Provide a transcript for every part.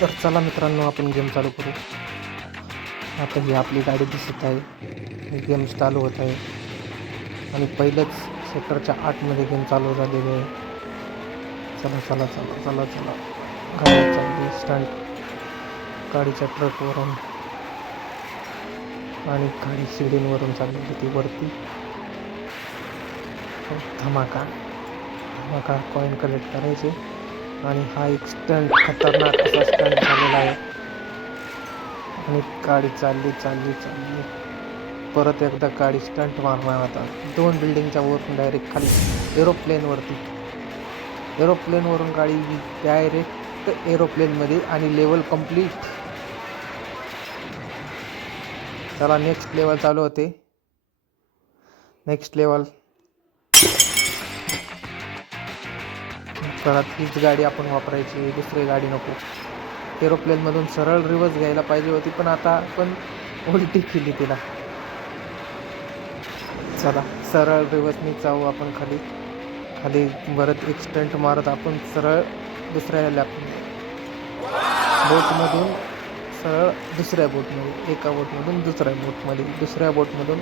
तर चला मित्रांनो, आपण गेम चालू करू. आता ही आपली गाडी दिसत आहे. हे गेम चालू होत आहे आणि पहिलंच सेक्टरच्या 8मध्ये गेम चालू झालेले आहे. चला चला चला चला चला, गाडी चालली स्टंट गाडीच्या ट्रकवरून आणि गाडी शिडींवरून चालली होती वरती. धमाका धमाका कॉईन कलेक्ट करायचे. आणि हा एक स्टंट, खतरनाक असा स्टंट झालेला आहे. आणि गाडी चालली चालली चालली, परत एकदा गाडी स्टंट मारणार. आता 2 बिल्डिंगच्या वरून डायरेक्ट खाली एरोप्लेनवरून गाडी डायरेक्ट एरोप्लेनमध्ये आणि लेवल कंप्लीट. चला, नेक्स्ट लेवल चालू होते. नेक्स्ट लेवल परत हीच गाडी आपण वापरायची, दुसरी गाडी नको. एरोप्लेनमधून सरळ रिवर्स घ्यायला पाहिजे होती, पण आता आपण उलटी केली तिला. चला, सरळ रिवर्सनी जाऊ आपण खाली खाली. परत एक स्टंट मारत आपण सरळ दुसऱ्या बोटमधून सरळ दुसऱ्या बोटमध्ये, एका बोटमधून दुसऱ्या बोटमधून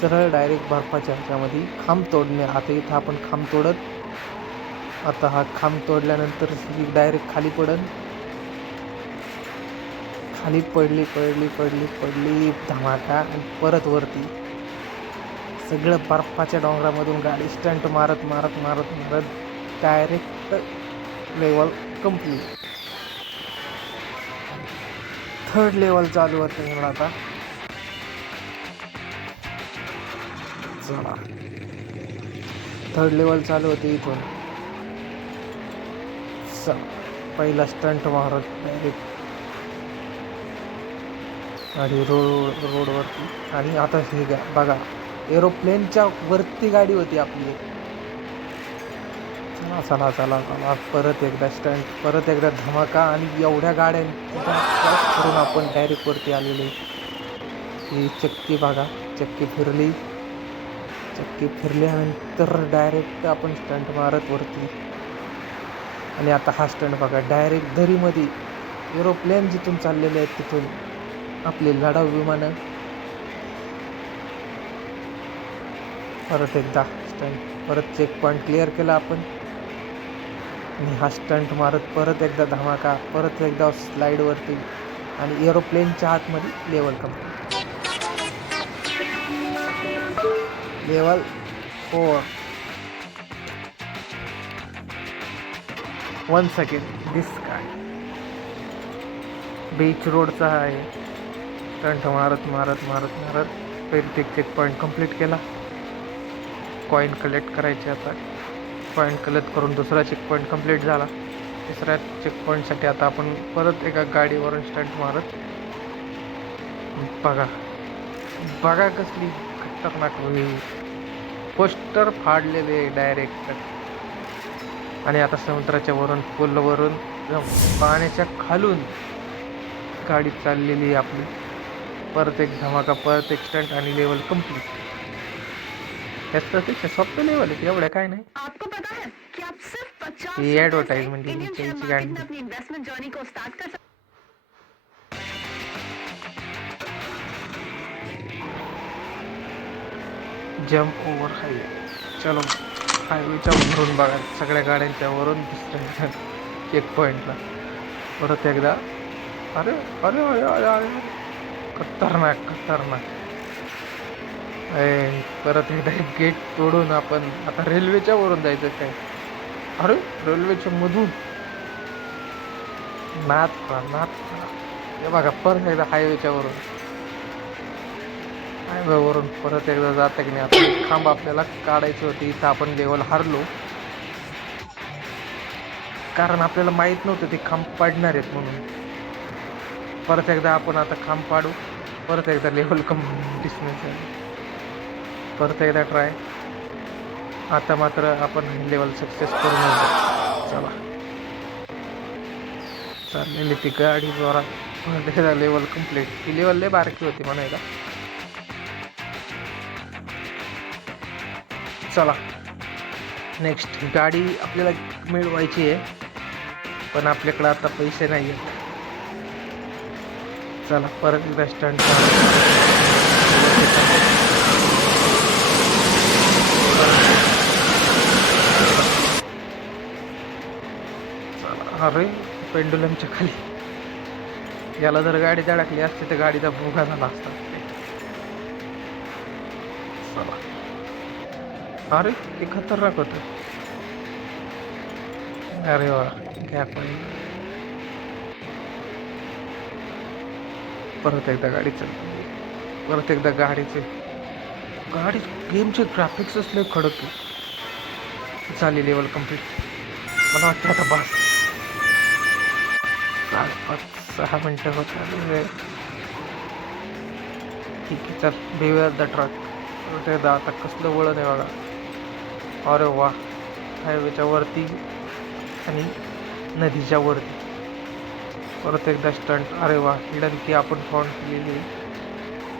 सरळ डायरेक्ट बर्फाच्या ह्याच्यामध्ये खांब तोडणे. आता इथं आपण खांब तोडत, आता हा खांब तोडल्यानंतर ही डायरेक्ट खाली पडन. खाली पडली पडली पडली पडली, धमाका. आणि परत वरती सगळं बर्फाच्या डोंगरामधून गाडी स्टंट मारत मारत मारत मारत direct level complete. 3rd level चालू होते मला आता. चला, 3rd लेवल चालू होते इथून. पहिला स्टंट मारत डायरेक्ट गाडी रोडवरती. आणि आता हे बघा, एरोप्लेनच्या वरती गाडी होती आपली. चला चला चला चला, परत एकदा स्टंट, परत एकदा धमाका. आणि एवढ्या गाड्या करून आपण डायरेक्ट वरती आलेले. ही चक्की बघा, चक्की फिरल्यानंतर डायरेक्ट आपण स्टंट मारत वरती. आणि आता हा स्टंट बघा, डायरेक्ट दरीमध्ये. एरोप्लेन जिथून चाललेले आहेत तिथून आपले लढाऊ विमानं. परत एकदा स्टंट, परत चेक पॉईंट क्लिअर केला आपण. आणि हा स्टंट मारत परत एकदा धमाका, परत एकदा स्लाईडवरती. आणि एरोप्लेनच्या आतमध्ये लेवल कंप्लीट. लेवल 4. 1 सेकंड, दिस काय बीच रोडचा आहे. स्टंट मारत मारत मारत मारत पहिले चेक पॉईंट कंप्लीट केला. कॉईन कलेक्ट करायचे. आता कॉईन कलेक्ट करून दुसरा चेक पॉईंट कंप्लीट झाला. तिसऱ्या चेक पॉईंटसाठी आता आपण परत एका गाडीवरून स्टंट मारत. बघा बघा, कसली खतरनाक व्ह्यू. Poster फाडलेले direct. आणि आता समुद्राच्या वरून, पुलवरून, पाण्याच्या खालून गाडी चाललेली आपली. परत एक धमाका, परत एक स्टंट आणि लेवल कंप्लीट. याच्यापेक्षा सोपं लेवल आहे, एवढ्या काय नाही. ही ॲडव्हर्टाइजमेंट दिली गाडी. Jump over highway. चलो, हायवेच्या वरून बघा, सगळ्या गाड्यांच्या वरून दुसऱ्या चेक पॉईंटला परत एकदा. अरे अरे अरे अरे अरे, खतरनाक. परत एकदा गेट तोडून आपण आता रेल्वेच्या वरून जायचं काय. अरे, रेल्वेच्या मधून नाथ. हे बघा, परत एकदा हायवेच्या वरून परत एकदा जातं की नाही. आता खांब आपल्याला काढायची होती. इथं आपण लेवल हारलो, कारण आपल्याला माहीत नव्हतं ते खांब पाडणार आहेत म्हणून. परत एकदा आपण आता खांब पाडू. परत एकदा लेवल डिस्मिस झाली. परत एकदा ट्राय. आता मात्र आपण लेवल सक्सेस करून येतो. चला, चाललेली ती गाडी जोरात. Level complete. ती लेवल लय बारकी होती म्हणायला. चला, नेक्स्ट गाडी आपल्याला मिळवायची आहे. पण आपल्याकडे आता पैसे नाही आहेत. चला परत एकदा स्टंट अरे पेंडुलमच्या खाली याला जर गाडी धडकली असते तर गाडीचा भुगा झाला असता. चला अरे ते खतरनाक होत. अरे वा काय पण परत एकदा गाडी चालते. परत एकदा गाडी गेमचे ग्राफिक्स असले खडक झाली. Level complete. मला वाटतं आता बस 5-6 मिनटं होत आली. ठीक आहे चल भेऊया द ट्रक. आता कसलं वळण आहे बघा. अरे वा हायवेच्या वरती आणि नदीच्या वरती परत एकदा स्टंट. अरे वा हिडन की आपण फाउंड केलेली.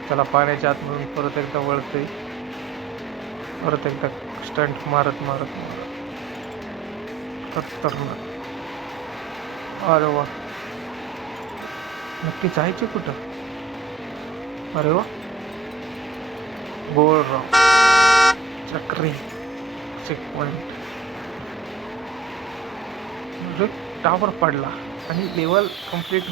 त्याला पाण्याच्या आतमधून परत एकदा वळतोय. परत एकदा स्टंट मारत मारत खतरनाक. अरे वा नक्की जायचे कुठं. अरे वा गोल राव चक्री चेक पॉइंट. टावर पडला आणि लेवल कम्प्लीट.